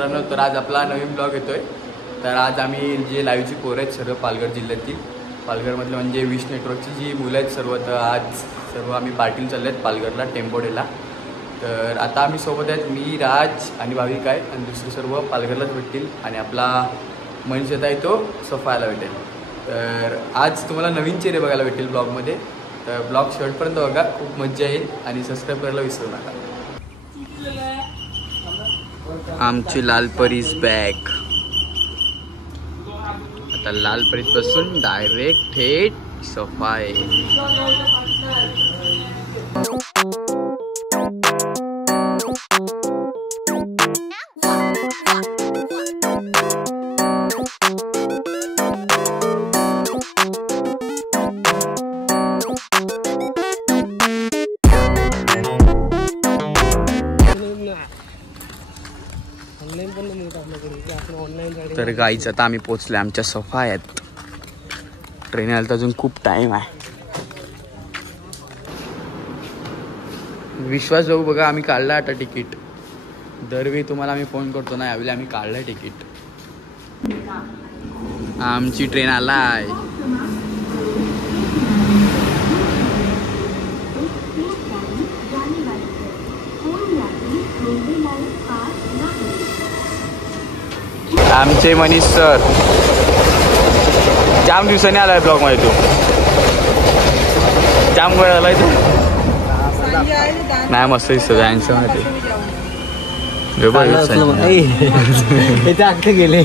मित्रांनो, तर आज आपला नवीन ब्लॉग येतोय. तर आज आम्ही जे लाईव्हची पोरं आहेत सर्व पालघर जिल्ह्यातील, पालघरमधले म्हणजे विश नेटवर्कची जी मुलं आहेत सर्व, तर आज सर्व आम्ही पार्टीला चालले आहेत पालघरला टेम्पोडेला. तर आता आम्ही सोबत आहेत, मी, राज आणि भाविक आहे आणि दुसरे सर्व पालघरलाच भेटतील आणि आपला मनीष येत आहे तो सफायला भेटेल. तर आज तुम्हाला नवीन चेहरे बघायला भेटेल ब्लॉगमध्ये. तर ब्लॉग शेवटपर्यंत बघा, खूप मजा येईल आणि सबस्क्राईब करायला विसरू नका. आमची लाल परीस बॅग. आता लाल परीस बसून डायरेक्ट थेट सफाई. तर गाईच आता आम्ही पोचले आमच्या सफायात. ट्रेन यायला तर अजून खूप टाइम आहे. विश्वास जाऊ बघा, आम्ही काढला आता तिकीट. दरवेळी तुम्हाला आम्ही फोन करतो ना, यावेळी आम्ही काढलाय तिकीट. आमची ट्रेन आलाय. आमचे मनीष सर जाम दिवसांनी आलाय ब्लॉग मध्ये. तू जाम वेळ आलाय तू. नाही मस्त दिसतो हँडसम ते गेले.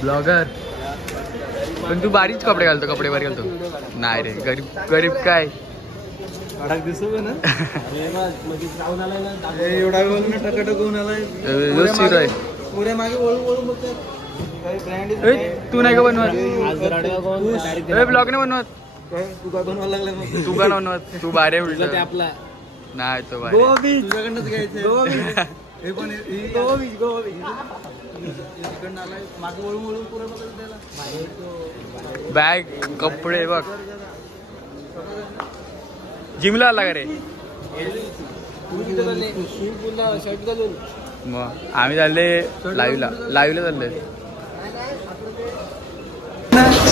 ब्लॉगर पण तू बारीच कपडे घालतो, कपडे बारी घालतो. नाही रे, गरीब गरीब काय दिसतो ना. तू नाही का बनवत ब्लॉग नाही बनवत. तू का बनवत, तू बारे उलट आपला नाही तो बॅग कपडे बघ. जिमला आला का रे. मग आम्ही चालले लाईव्हला चालले.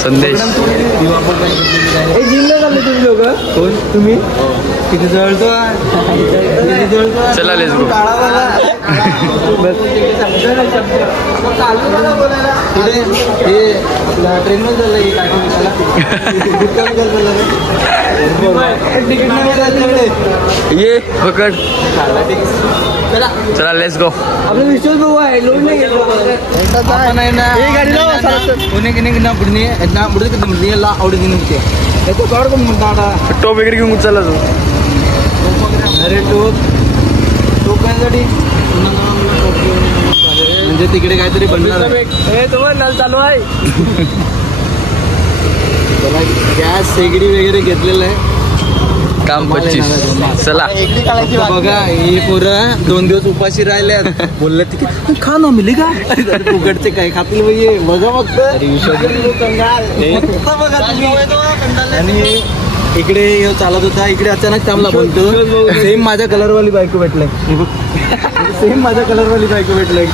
संदेश जिमला चालले तुम्ही लोक. कोण तुम्ही? किती जळतो. चला लेट्स गो. ट्रेन मध्ये ये पकड. चला लेट्स गो. आपला विश्वास भाऊ आहे, लोन नाही गेलो. टोप वगैरे घेऊन चालला तू. अरे टोप्यांसाठी म्हणजे तिकडे काहीतरी बनणार. तुम्हाला नल चालू आहे. गॅस शेगडी वगैरे घेतलेलं आहे. काम 25. चला बघा, हे पोरं 2 दिवस उपाशी राहिले. बोलले तिकडे खा ना मिली का. फुकटचे काय खातील भाई. बघा फक्त. आणि इकडे चालत होता, इकडे अचानक थांबला. बोलतो सेम माझ्या कलरवाली बायको भेटलंय. सेम माझ्या कलरवाली बायको भेटलंय.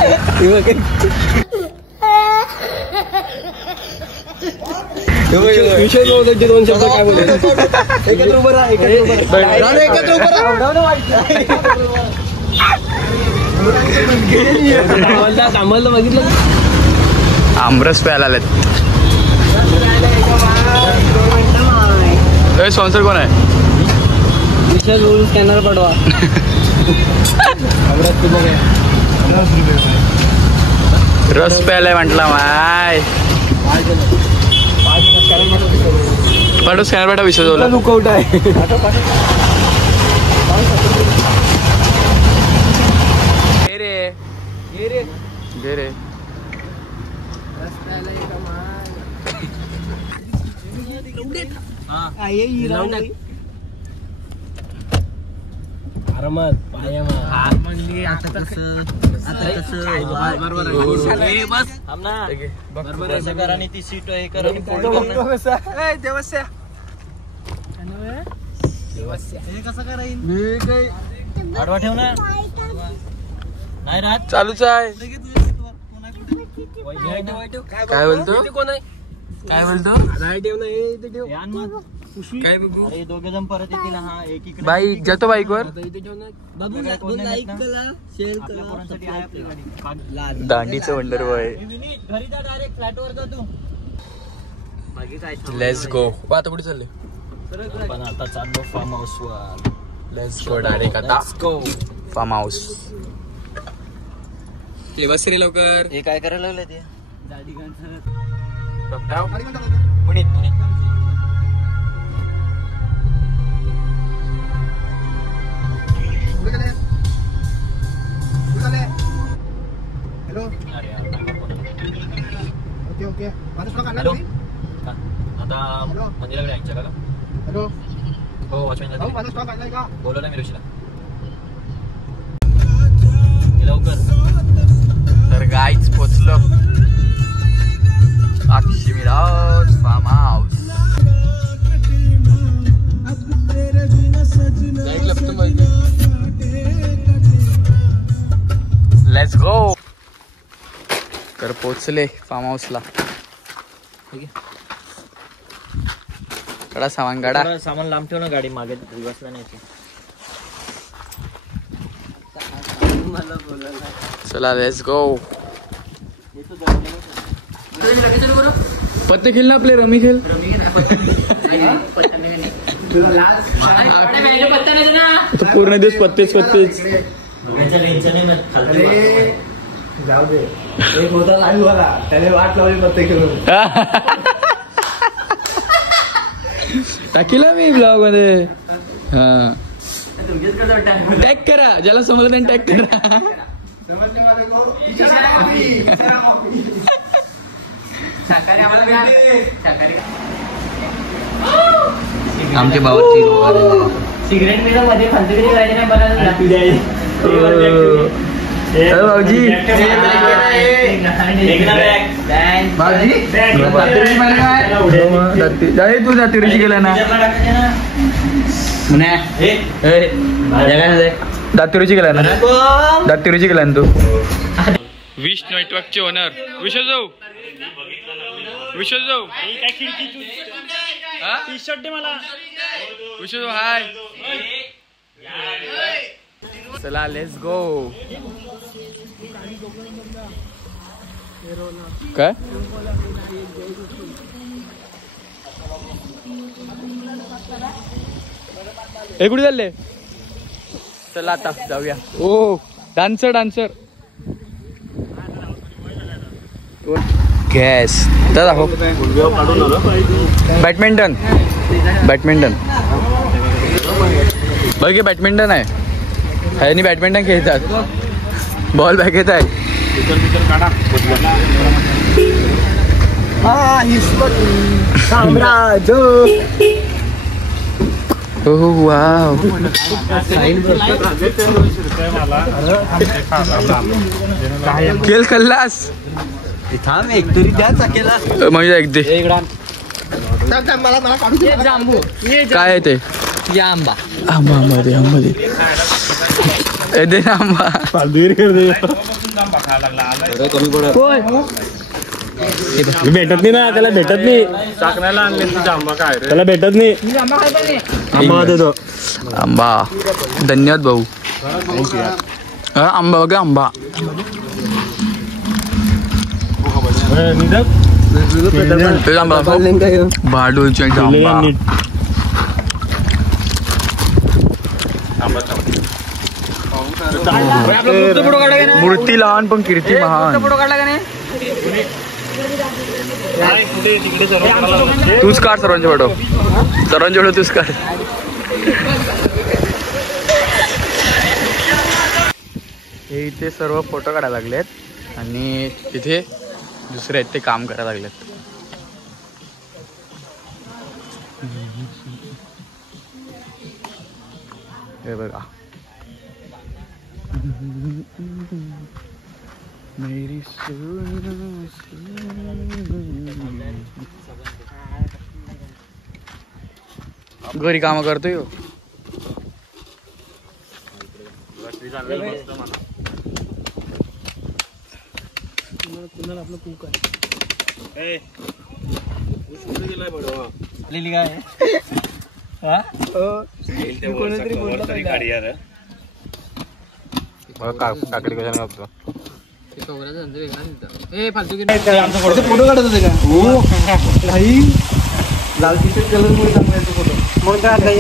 दोन शब्द काय बोलले. एकत्र उभं राहा, एकत्र उभं राहा. बघितलं आमरस प्यायला आलेत. स्पॉन्सर कोण आहे. विशाल स्कॅनर पाठवा. रस प्यायलाय म्हटला माय. पाठव स्कॅनर पाठव. विश्वास लुकआउट आहे. रे घे रे. ती सीट हे कर कसं करायला आडवा ठेव ना. नाही राहत चालूच आहे. काय बोलतो काय बोलतो काय बघू. अरे दोघे जण परत येतील. हा एक इकडे बाईक जातो बाईकवर. दांडीचं वंडर बॉय. घरी जा डायरेक्ट फ्लॅटवर जा तू. बाकी काय लेट्स गो. आता कुठे चालले. पण आता चाललो फार्म हाऊस वर. लेट्स गो डायरेक्ट आता फार्म हाऊस. ते बस रे लवकर. हे काय करायला लागले ते हॅलो. आता मंदिराकडे यायचं का. हॅलो हो वॉचमॅन बोलवलं मी ऋषीला. लवकर. तर गाईच पोचलो अक्षी Miraj farmhouse. Let's go. तर पोचले फार्म हाऊसला. कडा सामान गाडा. सामान लांब ठेव ना. गाडी मागे बसला नाही. चला लेट्स गो. पत्ते खेळ ना आपले. रमी खेळ. पूर्ण दिवस पत्तेच पत्तेच. जाऊ दे. एक होता लाईव्ह वाला त्याने वाट लावली पत्ते खेळून. टाकीला मी ब्लॉग मध्ये. हा टॅग करा. ज्याला समजलं त्यांनी टॅग करा. आमचे बावरची सिगरेट मिळत मध्ये फंतगिरी करायची नाही मला. भाऊजी तू जाती गेला ना. दातिरुची गेला ना. दातिरुची गेला ना तू. विश नेटवर्कचे ओनर विश्व जाऊ. विश्व जाऊ टी शर्ट दे मला. विश्व हाय. चला लेट्स गो. काय हे कुठे चालले. चला आता जाऊया. ओ डान्सर डान्सर गॅस दादा. बॅडमिंटन बॅडमिंटन बघ. बॅडमिंटन आहे. ह्यानी बॅडमिंटन खेळतात. बॉल बॅग येत आहे. ओह वाव. खेळ खाल्लास. थांब एक तरी द्याचा केला. म्हणजे एक दे. काय आहे ते. आंबा आंबा आंबा दे. आंबा दे. दे ना आंबा. भेटत नाही ना त्याला. भेटत नाही. टाकण्याला आणले तुझा आंबा. काय त्याला भेटत नाही. आंबा देतो. आंबा. धन्यवाद भाऊ. आंबा बघा आंबा. बाडोलच्या आंबा. मूर्ती लहान पण कीर्ती महान. तूच काढ सर्वांचे फोटो. सर्वांचे फोटो तूच काढ. हे इथे सर्व फोटो काढायला लागलेत आणि तिथे दुसरे आहेत ते काम करायला लागलेत. हे बघा मेरी घरी काम करतोय हो. काकडी कशाने कापतो फोटो काढत होते का? नाही लाल टी शर्ट कलर मुळे फोटो मग काय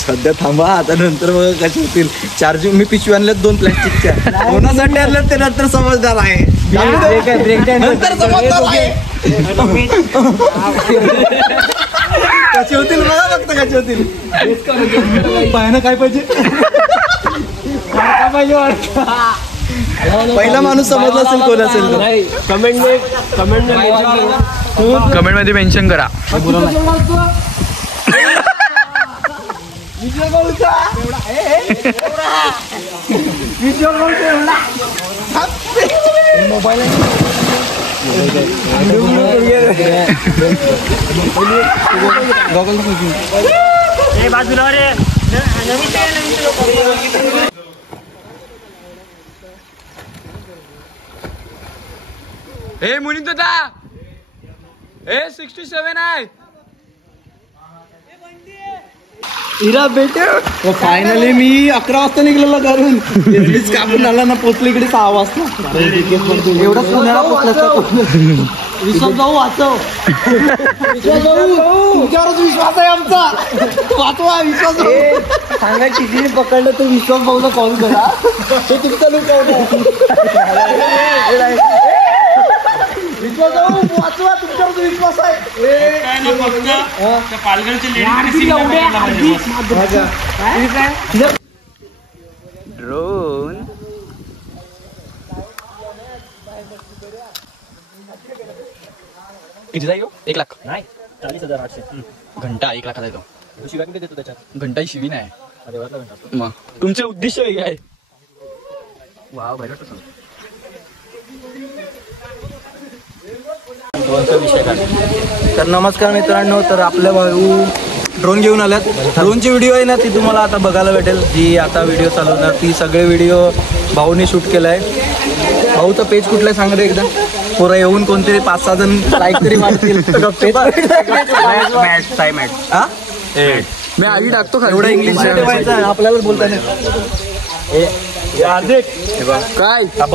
सध्या थांबा आता नंतर मग कसे होतील. चार्जिंग मी पिशवी आणल्यात 2 प्लॅस्टिकच्या कोणासाठी आणल्यात ते नंतर समजदार आहे. नंतर समजदार आहे कसे होतील बघा फक्त कसे होतील. पाहायला काय पाहिजे पहिला माणूस समजला असेल कोण असेल कमेंट मध्ये मेन्शन करा. हे मुनी दादा हे 67 आहे. इरा बेटे फायनली मी 11 वाजता निघलेलो घरून. कापून आला ना पोचलो इकडे 6 वाजता. एवढा पुण्याला पोचला. विश्वास भाऊ वाचव. विश्वास भाऊ तुमच्यावरच विश्वास आहे आमचा. वाचवा विश्वास भाऊ. सांगा किती पकडलं तर विश्वास भाऊला कॉल करा. तो तुमचा लुकवतो. विश्वास भाऊ वाचवा तुमच्यावर विश्वास आहे. ड्रोन किती जाईल? 1 लाख नाही 40,800. घंटा 1 लाखाचा येतो. शिवाय किती देतो त्याच्यात? घंटा शिवी नाही. मग तुमचे उद्देश वेगळे आहे. वाव भाई तर नमस्कार मित्रांनो. तर आपल्या भाऊ ड्रोन घेऊन आल्यात. ड्रोनची व्हिडिओ आहे ना ती तुम्हाला आता बघायला भेटेल. जी आता व्हिडिओ चालवणार ती सगळे व्हिडिओ भाऊने शूट केला आहे. भाऊचं पेज कुठलं आहे सांग रे एकदा. पोरं येऊन कोणतरी 5-6 जण लाईक तरी मारतील. मी आधी टाकतो. एवढं इंग्लिश ठेवायचं आपल्याला बोलता नाही. काय हा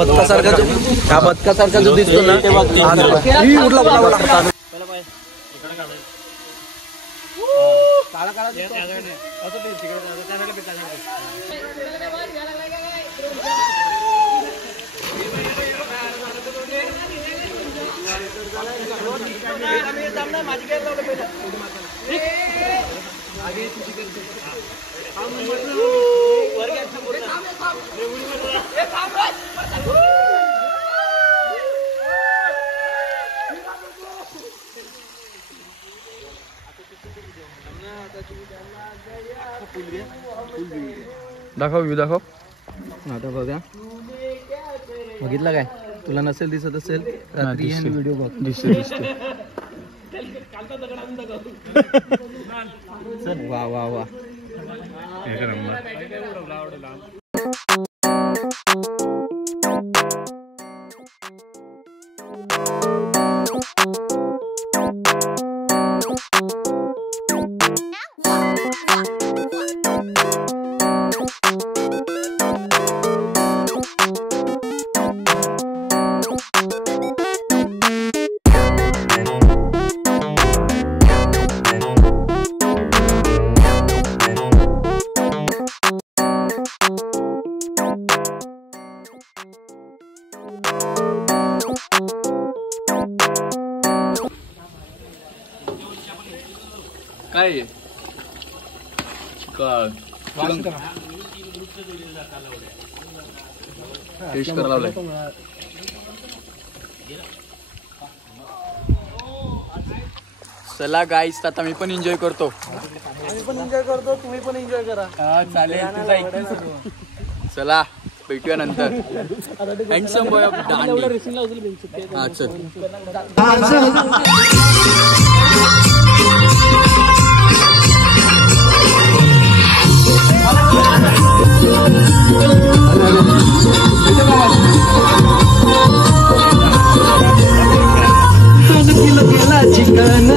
बदकासारखा जो दिसतो ना दाखव व्ह्यू दाखव. आता बघा बघितलं काय तुला नसेल दिसत असेल रात्री व्हिडिओ बघ. दिसते वा वा वा. काय टेस्ट करायला लावलाय. चला गाईस आता मी पण एन्जॉय करतो. आम्ही पण एन्जॉय करतो, तुम्ही पण एन्जॉय करा. चालेल. चला भेटूया नंतर. हँडसम बॉय ऑफ दांडी. हा चल. चिकन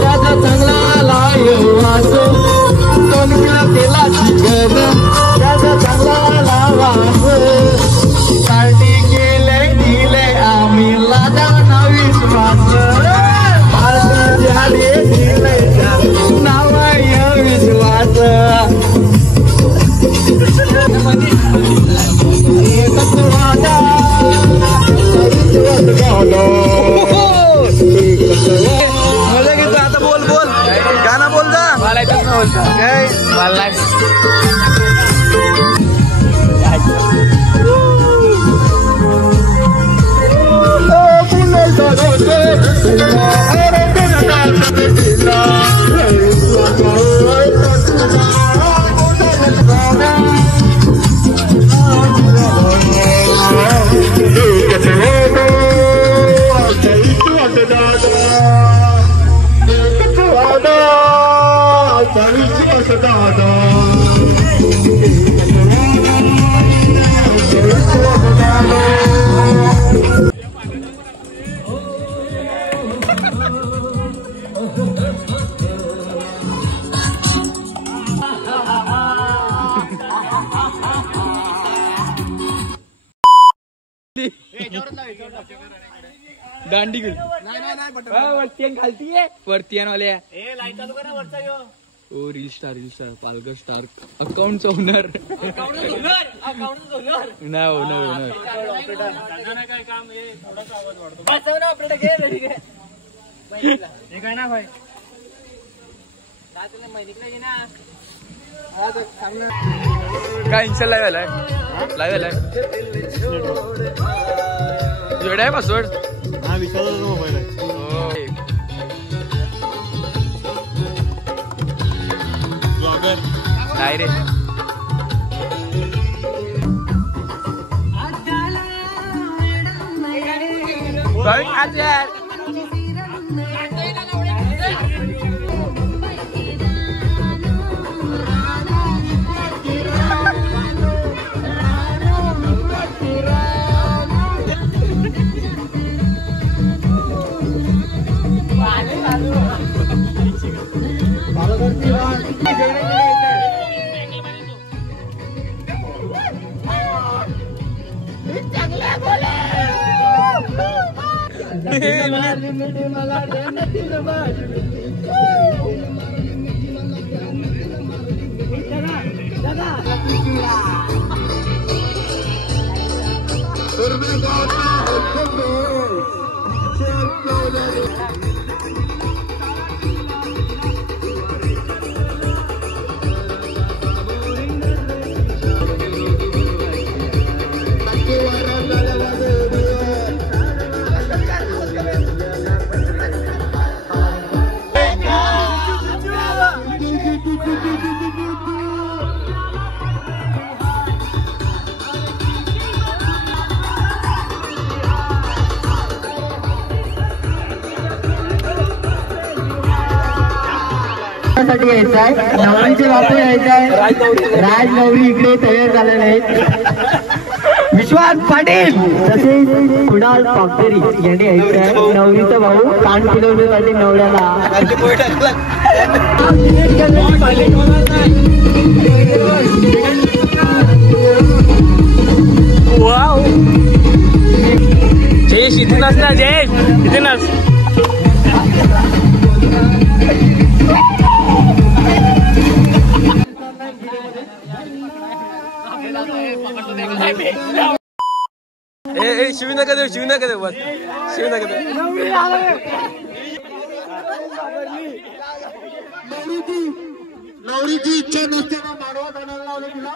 त्याचा चांगला लाय वास, तोंडीला केला चिकन त्याचा चांगला लावास. पार्टी केले आम्ही लादाना विश्वास, झाले दिले नावाय विश्वास. मजा घेतो आता. बोल गाणं बोल जा. मला येतच नाही बोलता. काय मला दांडी घेऊन वरती घालतीये. वरती वाले ओ रील स्टार पालघर स्टार अकाउंटचा ओनर. नाही ओनर. काय इन्स्टा लाईव्ह आलाय. जोड आहे पासवर्ड. हा विचारला मोबाईल आहे. ब्लॉगर नाही रे. साठी यायचा आहे. नवरीचे बापू यायचा आहे. राज नवरी इकडे तयार झालेले आहेत. विश्वास पाटील तसेच कुणाल पागदेरी यांनी यायचं आहे. नवरीचा भाऊ कान फिरवण्यासाठी नवऱ्याला जयेश इथे नस ना. जयेश इथे नस. शिवनगर देव बस. शिवनगर देव. नवरीची इच्छा नसते ना माडवा जाण्याला लावलं तुला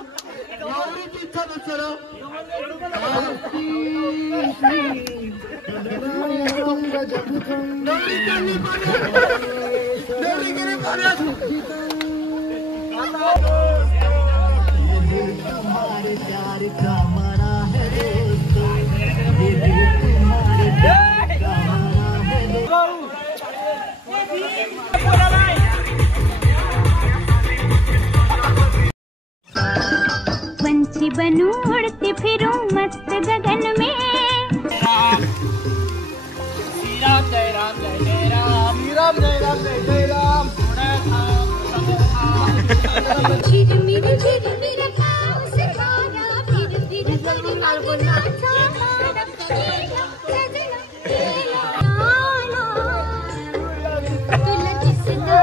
नवरीची इच्छा नसते ना पंछी बनूं उड़ती फिरूं मस्त गगन में श्री राम जय राम जय जय राम श्री राम जय राम जय जय राम झिरमिर खाओ सितारा फिर कर मालगुना छाना सजना तुला किसना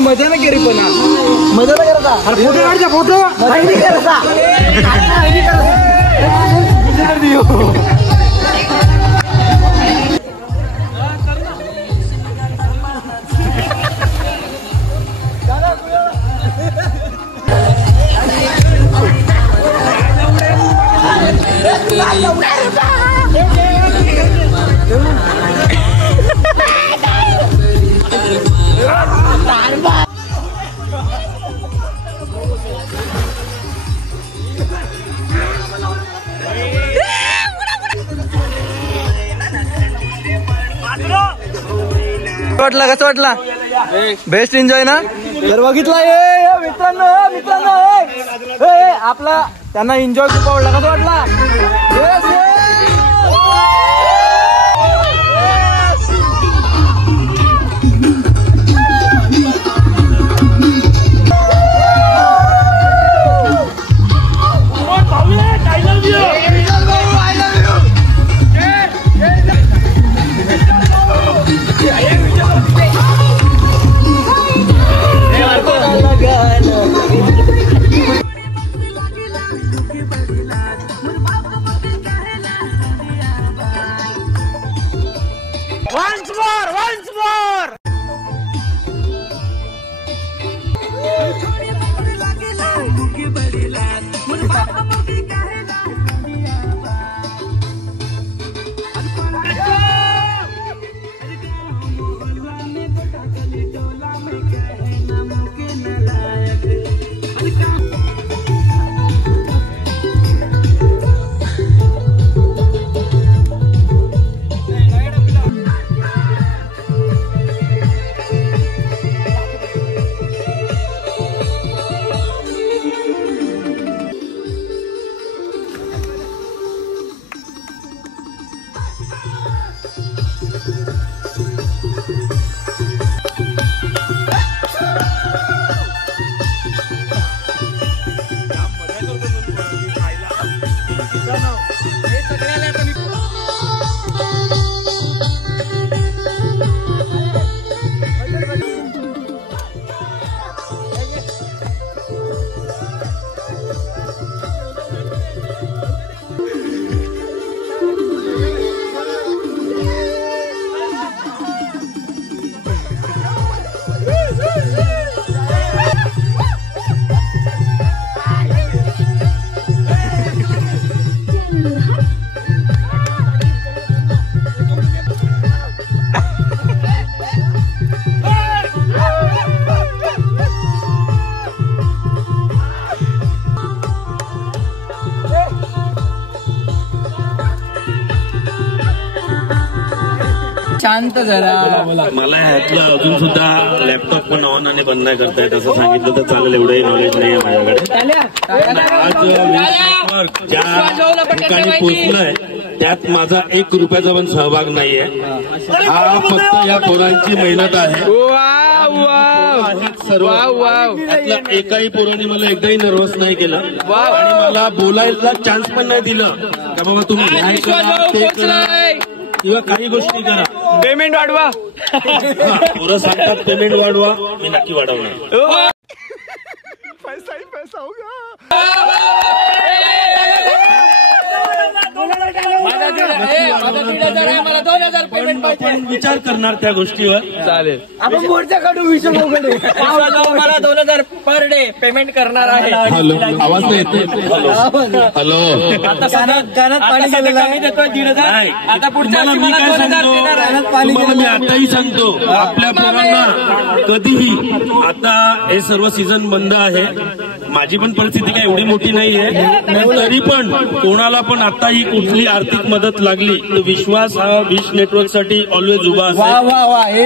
मजा नाही केली पण मजा नाही करता फोटो काढचा फोटो वाटला कसं वाटला बेस्ट एन्जॉय ना तर बघितला मित्रांनो आपला त्यांना एन्जॉय खूप आवडला कसं वाटला once more शांत जरा. मला ह्यातलं अजून सुद्धा लॅपटॉप पण ऑन आणि बंद नाही करता येत असं सांगितलं तर चालेल. एवढंही नॉलेज नाही आहे माझ्याकडे. आज ज्या ठिकाणी पोहोचलोय त्यात माझा 1 रुपयाचा पण सहभाग नाहीये. हा फक्त या पोरांची मेहनत आहे. सर्व त्यातल्या एकाही पोराने मला एकदाही नर्वस नाही केलं आणि मला बोलायला चान्स पण नाही दिलं का बाबा तुम्ही न्याय करा, ते करा किंवा काही गोष्टी करा. पेमेंट वाढवा. पोरं सांगतात पेमेंट वाढवा, मी नक्की वाढवणार. आपण विचार करणार त्या गोष्टीवर. चालेल. आपण मोर्चा काढू मला 2000 पर डे पेमेंट करणार आहे. हॅलो, आवाज नाही येते. हॅलो, गाण्यात पाणी कमी देतोय 1500. आता पुढच्या मी काय सांगतो, मी आताही सांगतो आपल्या पोरांना कधीही, आता हे सर्व सीझन बंद आहे, माझी पण परिस्थिती काही एवढी मोठी नाहीये, तरी पण कोणाला पण आता ही कुठली आर्थिक मदत लागली तर विश्वास हा विश नेटवर्क साठी ऑलवेज उभा असेल. हे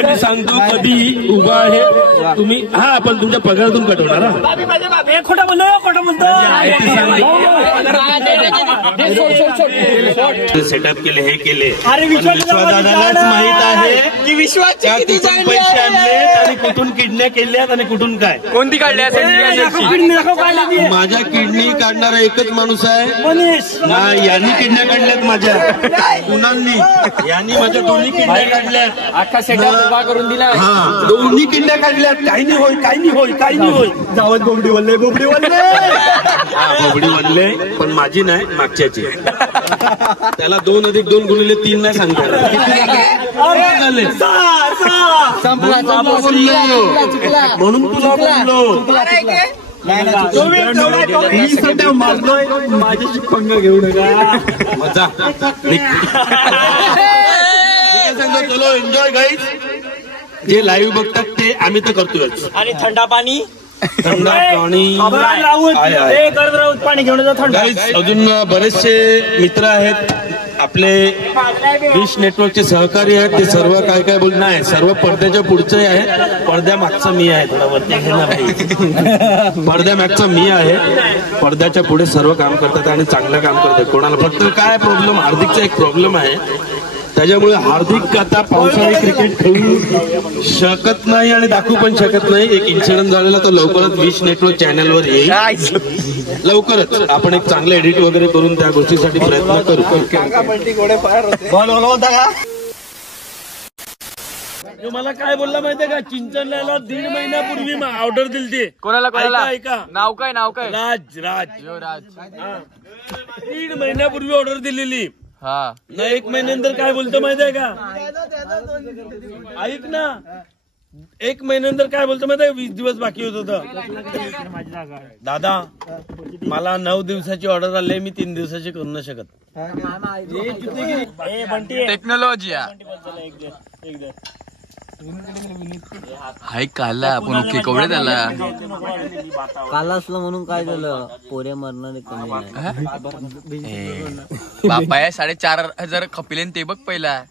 मी सांगतो कधीही उभा आहे. तुम्ही हा आपण तुमच्या पगारातून कटवणार. सेटअप केले, हे केले, विश्वासदादालाच माहित आहे की विश्वासच्या कुठून पैसे आणले आणि कुठून किडन्या केल्यात आणि कुठून काय. कोणती काढली असेल? माझ्या किडनी काढणारा एकच माणूस आहे. यांनी किडन्या काढल्यात माझ्या, कुणांनी, यांनी माझ्या दोन्ही किडन्या काढल्या. अख्खा सेटअप उभा करून दिला. हा, दोन्ही किडन्या काढल्यात. काही नाही होय, काही नाही होय, काही नाही होय. जावत बोबडी वल्ले, बोबडी वल्ले. बोबडी वल्ले, पण माझी नाही, मागच्याची. त्याला 2 + 2 × 3 नाही सांगता. म्हणून तुला बोललो. माझ्याशी पंग घेऊ नका. मजा सांगतो. चलो एन्जॉय गाईज. जे लाईव्ह बघतात ते आम्ही तर करतोच. आणि थंडा पाणी, थंडा पाणी पाणी घेऊन गाईज. अजून बरेचसे मित्र आहेत आपले, विश नेटवर्कचे सहकारी आहेत. ते सर्व काय काय बोलणं आहे, सर्व पडद्याच्या पुढचे आहे. पडद्यामागचा मी आहे, थोडा वरती घेणार नाही. पडद्यामागचा मी आहे. पडद्याच्या पुढे सर्व काम करतात आणि चांगलं काम करतात. कोणाला फक्त काय प्रॉब्लेम, हार्दिकचा एक प्रॉब्लेम आहे. त्याच्यामुळे हार्दिक आता पावसाळी क्रिकेट खेळू शकत नाही आणि दाखवू पण शकत नाही. एक इन्सिडेंट झालेला, तो लवकरच विश नेटवर्क चॅनलवर येईल. लवकरच आपण एक चांगलं एडिट वगैरे करून त्या गोष्टीसाठी प्रयत्न करू. मला काय बोलला माहितीये का, चिंचणला 1.5 महिन्यापूर्वी ऑर्डर दिली ती. कोणाला? ऐका, नाव काय? राज. 1.5 महिन्यापूर्वी ऑर्डर दिलेली. हा ना 1 महिन्यानंतर काय बोलतो माहितीये का, ऐक ना, 1 महिन्यानंतर काय बोलतो माहितीये, 20 दिवस बाकी होत होतं. दादा मला 9 दिवसाची ऑर्डर आली, मी 3 दिवसाची करू नाही शकत. टेक्नॉलॉजी हाय. काला आपण ओके कवडे त्याला काल असलं म्हणून काय झालं, पोरे मरणार कमी नाही. बापा 4,500 खपिले ते बघ. पहिला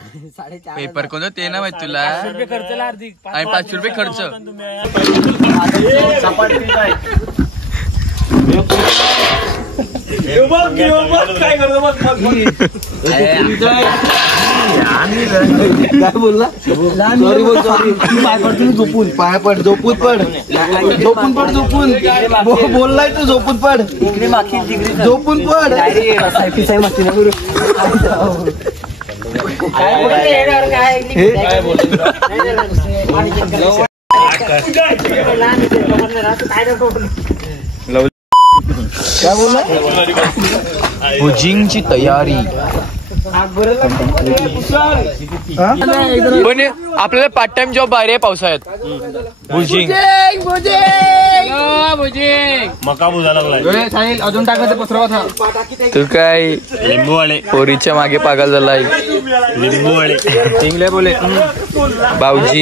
पेपर कोणतं ते ना माहित तुला. आणि 500 रुपये खर्च. काय बोलला, सॉरी बोल, सॉरी. पाय पड, झोपून पाय पड, झोपून पड, झोपून पड, झोपून बोललाय तू, झोपून पड, झोपून पड. काय बोलला, भुजिंगची तयारी. पण आपल्याला पार्ट टाइम जॉब बाहेर आहे पावसाळ्यात. भुजिंग मका बुजा लागलाय. अजून टाकायचं पसरवा. तू काय लिंबूवाळे, पोरीच्या मागे पागल झालाय. लिंबूवाळे इंग्लिश बोले भाऊजी.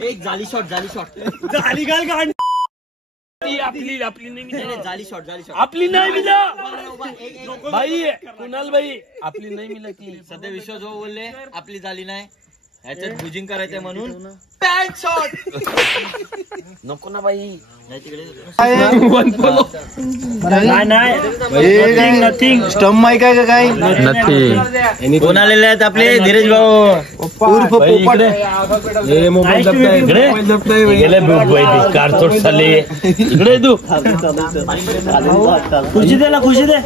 एक जाली शॉट, जाली शॉट, झाली घाल. आपली नाही, जाली शॉट, आपली नाही. भाई कुणाल भाई आपली नाही मिळती. सध्या विश्वास भाऊ बोलले आपली झाली नाही, ह्याच्यात बुजिंग करायचंय म्हणून पॅन्ट शॉट नको ना बाई. स्टंप माईक आहे का काय? नथिंग. कोण आलेले आहेत आपले धीरज भाऊ उर्फ पोपट. कारचोट साले इकडे तू खुशी दे ना, खुशी दे.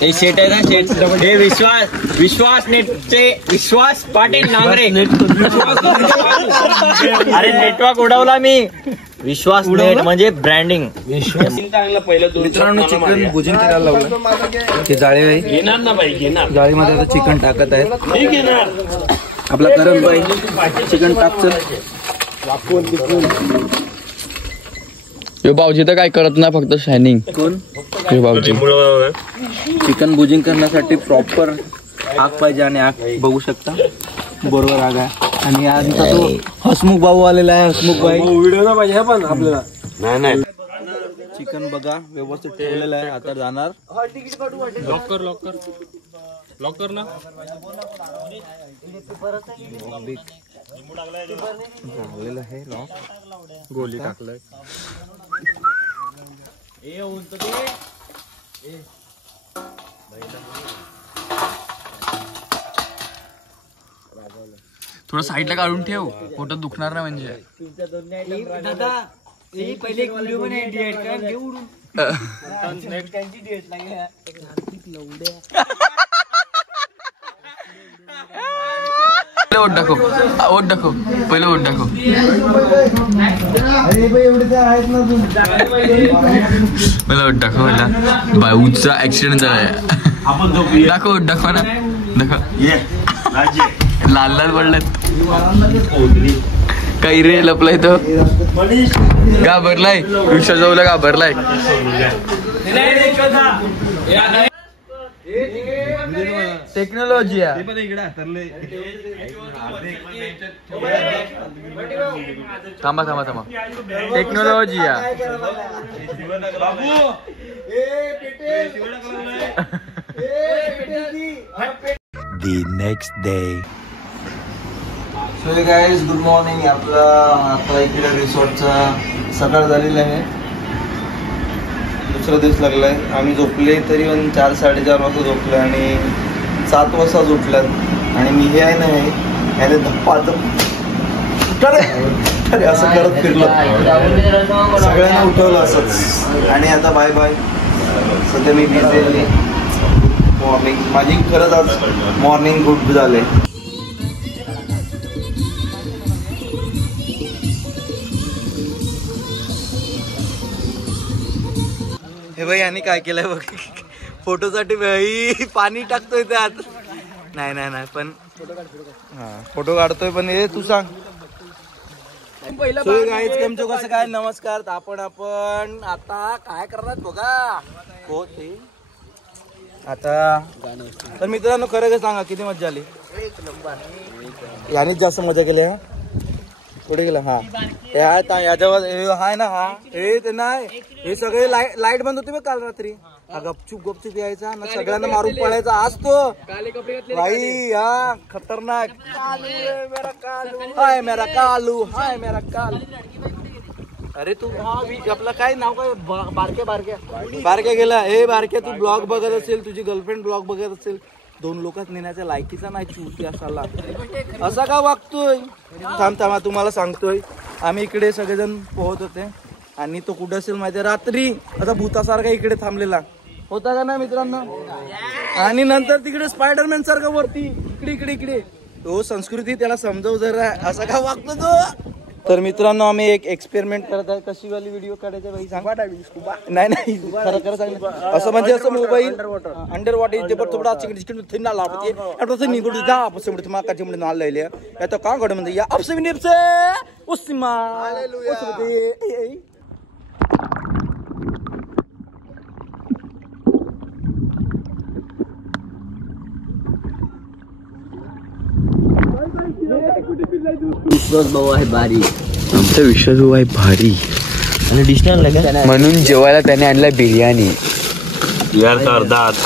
हे शेट आहे ना, शेट. हे विश्वास नेटचे विश्वास पाटील नांगरे. अरे नेटवर्क उडवला मी. विश्वास नेट म्हणजे ब्रँडिंग. मित्रांनो चिकन भुजिंग करायला लावलं. ते जाळी आहे, येणार ना बाई, घेणार. जाळीमध्ये आता चिकन टाकत आहे. ठीक आहे ना. आपला करण बाई चिकन टाकचं. यो भाऊजी तर काय करत नाही, फक्त शायनिंग. कोण? यो भाऊजी. चिकन भुजिंग करण्यासाठी प्रॉपर आग पाहिजे आणि आग बघू शकता बरोबर आग आहे. आणि आजचा तो हसमुख भाऊ आलेला आहे. हसमुख भाई व्हिडिओ ना पाहिजे पण आपल्याला. नाही चिकन बघा व्यवस्थित ठेवलेलं आहे. आता जाणार लॉकर लॉकर लॉकर ना. झालेलं आहे लॉक. गोली टाकलाय. थोडं साईडला काढून ठेव, पोटात दुखणार नाही म्हणजे. पहिले एक व्हिडिओ पण एडिट कर घेऊ उडून. ओट दाखव, ओट दाखव, पहिलं ओट दाखव. मला ओट दाखव. मला भाऊचा ऍक्सिडेंट झालाय. दाखव ओट दाखवा ना. दाखव. लाल लाल पडल्यात. काही रे लपलाय तो. घाबरलाय विश्वास जाऊला, घाबरलाय. टेक्नॉलॉजी आहे. थांबा थांबा थांबा. टेक्नॉलॉजी आहे. The next day. So guys good morning. आपला आता इकडे रिसॉर्टचा सकाळ झालेला आहे. दुसरा दिवस लागला आहे. आम्ही झोपले तरी पण 4-4:30 वाजता झोपले आणि 7 वाजता उठल्यात. आणि मी हे आहे ना, ह्याने धप्पा अरे असं करत फिरलो. सगळ्यांना उठवलं असंच. आणि आता बाय बाय. सध्या मी बिझी. मॉर्निंग माझी खरंच आज मॉर्निंग गुड झाले. हे बाई यांनी काय केलंय बघ. फोटोसाठी बाई पाणी टाकतोय त्यात. नाही नाही नाही पण हा फोटो काढतोय. पण हे तू सांग. तुमचं कसं काय. नमस्कार. आपण आता काय करणार बघा. हो ते आता तर मित्रांनो खरं काय सांगा किती मजा आली. यानेच जास्त मजा केली. हा कुठे गेला. हा याच्यावर हाय ना. हा हे ते नाही. हे सगळे लाईट बंद होते बघ काल रात्री. गपचूप गपचूप यायचा ना, सगळ्यांना मारून पडायचा. आज तो भाई हा खतरनाक. हाय मेरा कालू, हाय मेरा कालू. अरे तू आपलं काय नाव काय. बारक्या गेला. हे बारक्या तू ब्लॉग बघत असेल, तुझी गर्लफ्रेंड ब्लॉग बघत असेल, 2 लोकात नेण्याच्या लायकीचा नाही चुती असाला. असा का वागतोय. थांबा तुम्हाला सांगतोय. आम्ही इकडे सगळेजण पोहत होते आणि तो कुठे असेल माहिती रात्री असा भूतासारखा इकडे थांबलेला होता का ना मित्रांनो. आणि नंतर तिकडे स्पायडरमॅन सारखा वरती इकडे इकडे इकडे. तो संस्कृती त्याला समजव जरा. असा का वागतो तो. तर मित्रांनो आम्ही एक एक्सपेरिमेंट करत आहे. कशी वाली व्हिडिओ काढायचा बाई सांगा. नाही नाही खरं खरं सांग. असं म्हणजे असं मोबाईल अंडर वॉटर इथे पण थोडा चिकन थिन्ना लावते निघून जा. आपसे तुम्हाला काची म्हणून नाल लायले तो का घड म्हणजे या आपसे निपसे उस्मा. विश्वास भाऊ आहे भारी. आमचा विश्वास भाऊ आहे भारी. आणि डिश आणलाय का म्हणून जेवायला त्याने आणलाय बिर्याणी. यार का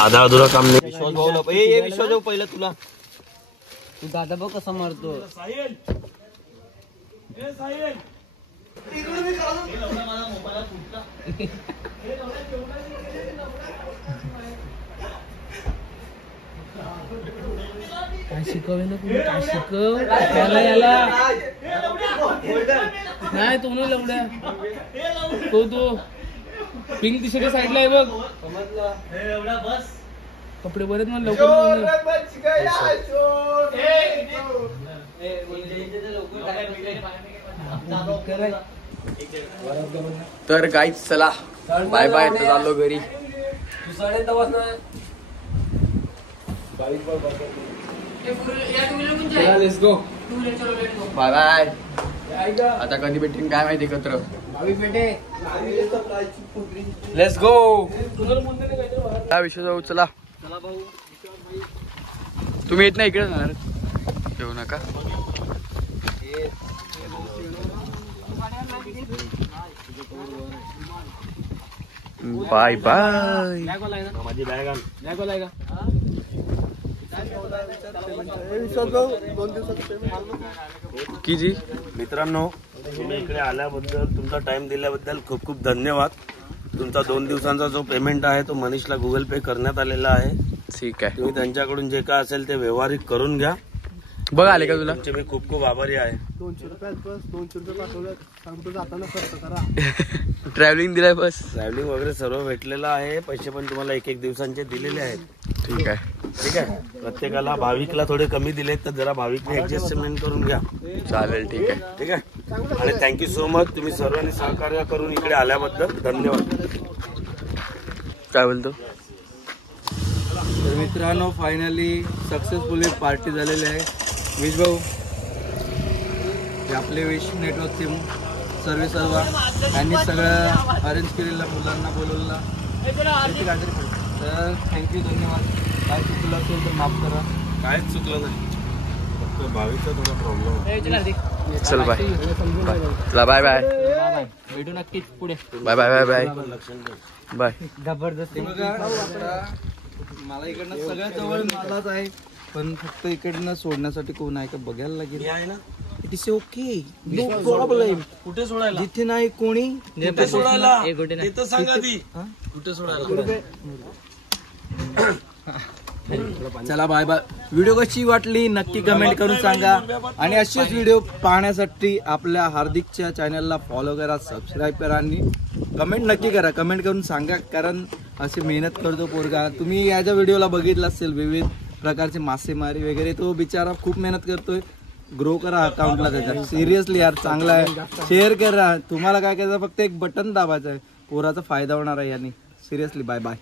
आधा अधुरा काम नाही. विश्वास भाऊ पहिलं तुला तू दादा बघ कसा मारतो. काय शिकवलं ना तुम्ही, काय शिकव याला नाही तो नाही लवड्या तो पिंक टी शर्ट साईडला आहे बघ. कपडे बरेच मला लवकर. तर गाईज चला बाय बाय. तर चाललो घरी. Bye bye. आता कधी भेटेन काय माहिती एकत्र. Let's go. काय विषय जाऊ. चला तुम्ही येत नाही इकडे जाणार येऊ नका. Bye bye. माझी बॅग आण. किती मित्रांनो तुम्ही इकडे आल्याबद्दल तुमचा टाइम दिल्याबद्दल खूप खूप धन्यवाद. तुमचा 2 दिवसांचा जो पेमेंट आहे तो मनीषला गुगल पे करण्यात आलेला आहे. ठीक आहे. तुम्ही त्यांच्याकडून जे काय असेल ते व्यवहारिक करून घ्या. बघ आले का तुला. तुमचे मी खूप खूप आभारी आहे. 200 रुपये पाठवले सांगतो जाताना खर्च करा. ट्रॅव्हलिंग दिलाय बस. ट्रॅव्हलिंग वगैरे सर्व भेटलेलं आहे. पैसे पण तुम्हाला 1-1 दिवसांचे दिलेले आहेत. ठीक आहे. ठीक आहे. प्रत्येकाला भाविकला थोडे कमी दिले तर जरा भाविकने ऍडजस्टमेंट करून घ्या. चालेल. ठीक आहे. ठीक आहे. आणि थँक्यू सो मच तुम्ही सर्वांनी सहकार्य करून इकडे आल्याबद्दल धन्यवाद. काय बोलतो. तर मित्रांनो फायनली सक्सेसफुली पार्टी झालेली आहे. विश भाऊ हे आपले विश नेटवर्कचे सर्व त्यांनी सगळं अरेंज केलेलं मुलांना बोलवलं. तर थँक्यू धन्यवाद. काय चुकलं असेल तर माफ करा. काहीच चुकलं नाही. फक्त भाविकचा थोडा प्रॉब्लेम. चल बाय. चला बाय बाय. भेटू नक्कीच पुढे. Bye bye bye bye. जबरदस्त. मला इकडनं सगळ्यात जवळ मलाच आहे पण फक्त इकडनं सोडण्यासाठी कोण आहे का बघायला लागेल. आहे ना. It is okay. No problem. कुठे सोडायला. जिथे नाही कोणी कुठे सोडायला ते तर सांगा ती. कुठे सोडायला. चला बाय बाय. व्हिडिओ कशी वाटली नक्की कमेंट करून सांगा. आणि असेच व्हिडिओ पाहण्यासाठी आपल्या हार्दिकच्या चॅनलला फॉलो करा, सबस्क्राईब करा आणि कमेंट नक्की करा. कमेंट करून सांगा कारण अशी मेहनत करतो पोरगा. तुम्ही याच्या व्हिडिओला बघितलं असेल विविध प्रकारचे मासेमारी वगैरे. तो बिचारा खूप मेहनत करतोय. ग्रो करा अकाउंटला त्याच्या. सिरियसली यार चांगला आहे. शेअर करा. तुम्हाला काय करायचं फक्त एक बटन दाबायचं आहे. पोराचा फायदा होणार आहे यांनी. Seriously bye bye.